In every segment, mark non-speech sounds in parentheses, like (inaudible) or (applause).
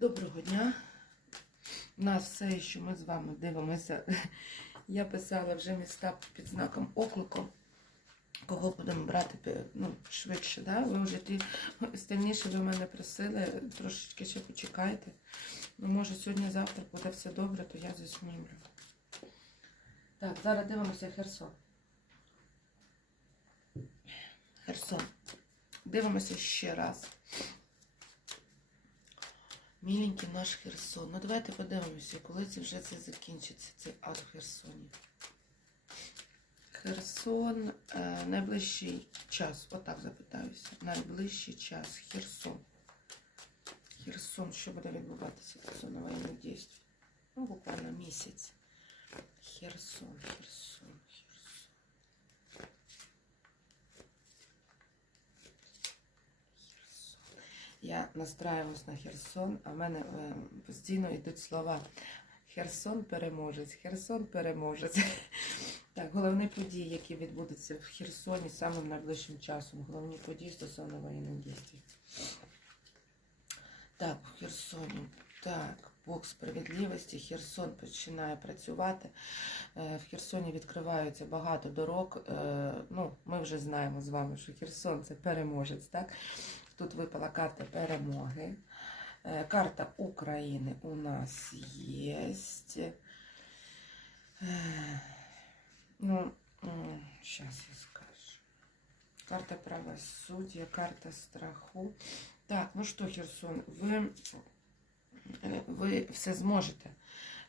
Доброго дня. У нас все, що ми з вами дивимося. (laughs) Я писала вже міста під знаком оклику. Кого будемо брати ну, швидше, да? Ви вже ті остальніше ви мене просили, трошечки ще почекайте. Ну, може, сьогодні-завтра буде все добре, то я заснімлю. Так, зараз дивимося Херсон. Херсон. Дивимося ще раз. Міленький наш Херсон. Ну давайте подивимося, коли це вже це закінчиться, цей ад в Херсоні. Херсон, е, найближчий час. Отак запитаюся. Найближчий час. Херсон. Херсон, що буде відбуватися зоні воєнних дій? Ну, буквально місяць. Херсон, Херсон, Херсон. Я настраювалась на Херсон, а в мене е, постійно йдуть слова. Херсон переможець, Херсон переможець. (laughs) Так, головні події, які відбудуться в Херсоні самим найближчим часом. Головні події стосовно воєнних дій. Так, в Херсоні. Так, Бог справедливості. Херсон починає працювати. Е, В Херсоні відкриваються багато дорог. Е, Ну, ми вже знаємо з вами, що Херсон це переможець. Так? Тут випала карта перемоги. Е, Карта України у нас є. Ну, зараз я скажу. Карта правосуддя, карта страху. Так, ну що, Херсон, ви, е, ви все зможете.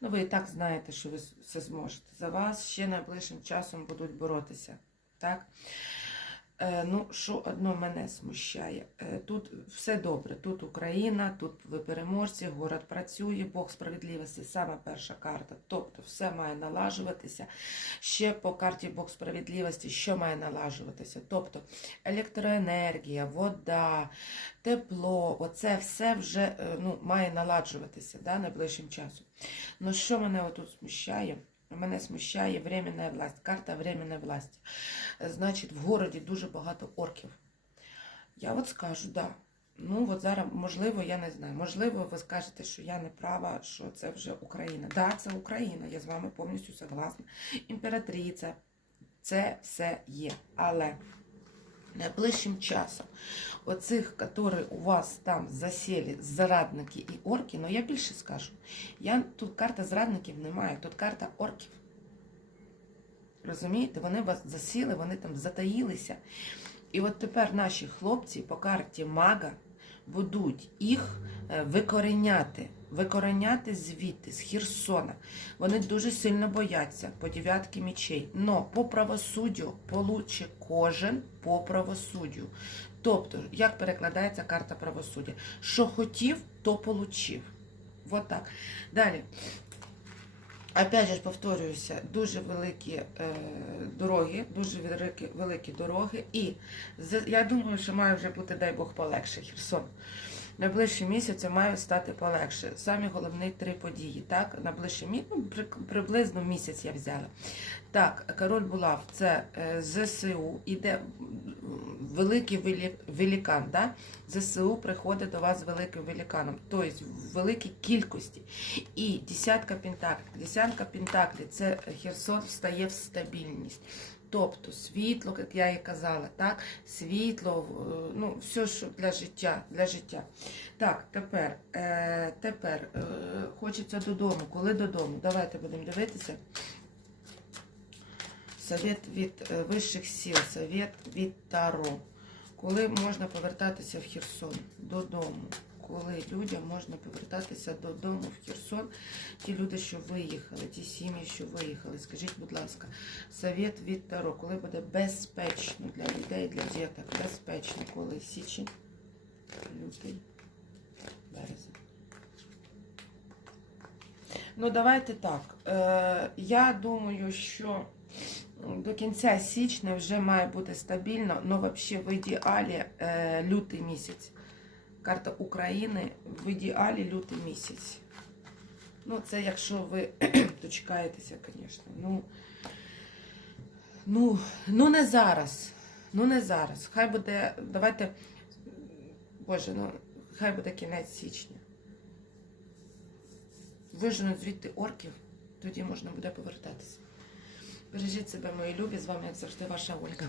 Ну, ви і так знаєте, що ви все зможете. За вас ще найближчим часом будуть боротися. Так? Е, ну, що одно мене смущає. Е, тут все добре. Тут Україна, тут ви переможці, город працює, Бог справедливості, саме перша карта. Тобто все має налажуватися. Ще по карті Бог справедливості, що має налажуватися? Тобто електроенергія, вода, тепло, оце все вже е, ну, має наладжуватися да, найближчим часом. Ну, що мене отут смущає? Мене смущає временна власть, карта временної власті. Значить, в городі дуже багато орків. Я от скажу, да. Ну, от зараз, можливо, я не знаю. Можливо, ви скажете, що я не права, що це вже Україна. Да, це Україна, я з вами повністю согласна. Імператриця, це все є. Але найближчим часом оцих, які у вас там засіли, зрадники і орки, ну я більше скажу. Я, тут карта зрадників немає, тут карта орків. Розумієте, вони вас засіли, вони там затаїлися. І от тепер наші хлопці по карті мага будуть їх е, викореняти, звідти, з Херсона. Вони дуже сильно бояться по дев'ятки мечей. Но по правосуддю получе кожен по правосуддю. Тобто, як перекладається карта правосуддя? Що хотів, то получив. Вот так. Далі. Опять же повторююся, дуже великі е, дороги, дуже великі, великі дороги. І я думаю, що має вже бути, дай Бог, полегше Херсон. Найближчі місяці має стати полегше. Самі головні три події. Так, на ближчі мі... приблизно місяць я взяла. Так, король Булав, це е, ЗСУ, іде великий велі- великан. Да? ЗСУ приходить до вас з великим великаном, тобто в великій кількості. І десятка пентаклів. Десятка пентаклів це Херсон встає в стабільність. Тобто світло, як я і казала, так? світло, ну, все, що для життя. Для життя. Так, тепер, е, тепер е, хочеться додому. Коли додому? Давайте будемо дивитися. Совет від е, вищих сил, совет від Таро. Коли можна повертатися в Херсон додому? Коли людям можна повертатися додому в Херсон, ті люди, що виїхали, ті сім'ї, що виїхали, скажіть, будь ласка, совет від Таро, коли буде безпечно для людей, для діток, безпечно, коли січень, лютий, березень. Ну, давайте так. Е, я думаю, що до кінця січня вже має бути стабільно, але взагалі в ідеалі е, лютий місяць. Карта України в ідеалі лютий місяць. Ну, це якщо ви (clears throat) дочекаєтеся, звісно. Ну, ну, ну не зараз. Ну не зараз. Хай буде, давайте, Боже, ну хай буде кінець січня. виженуть звідти орків, тоді можна буде повертатися. Brzyżycy, bo moi lubię z Wami jak zawsze Wasza Ulga.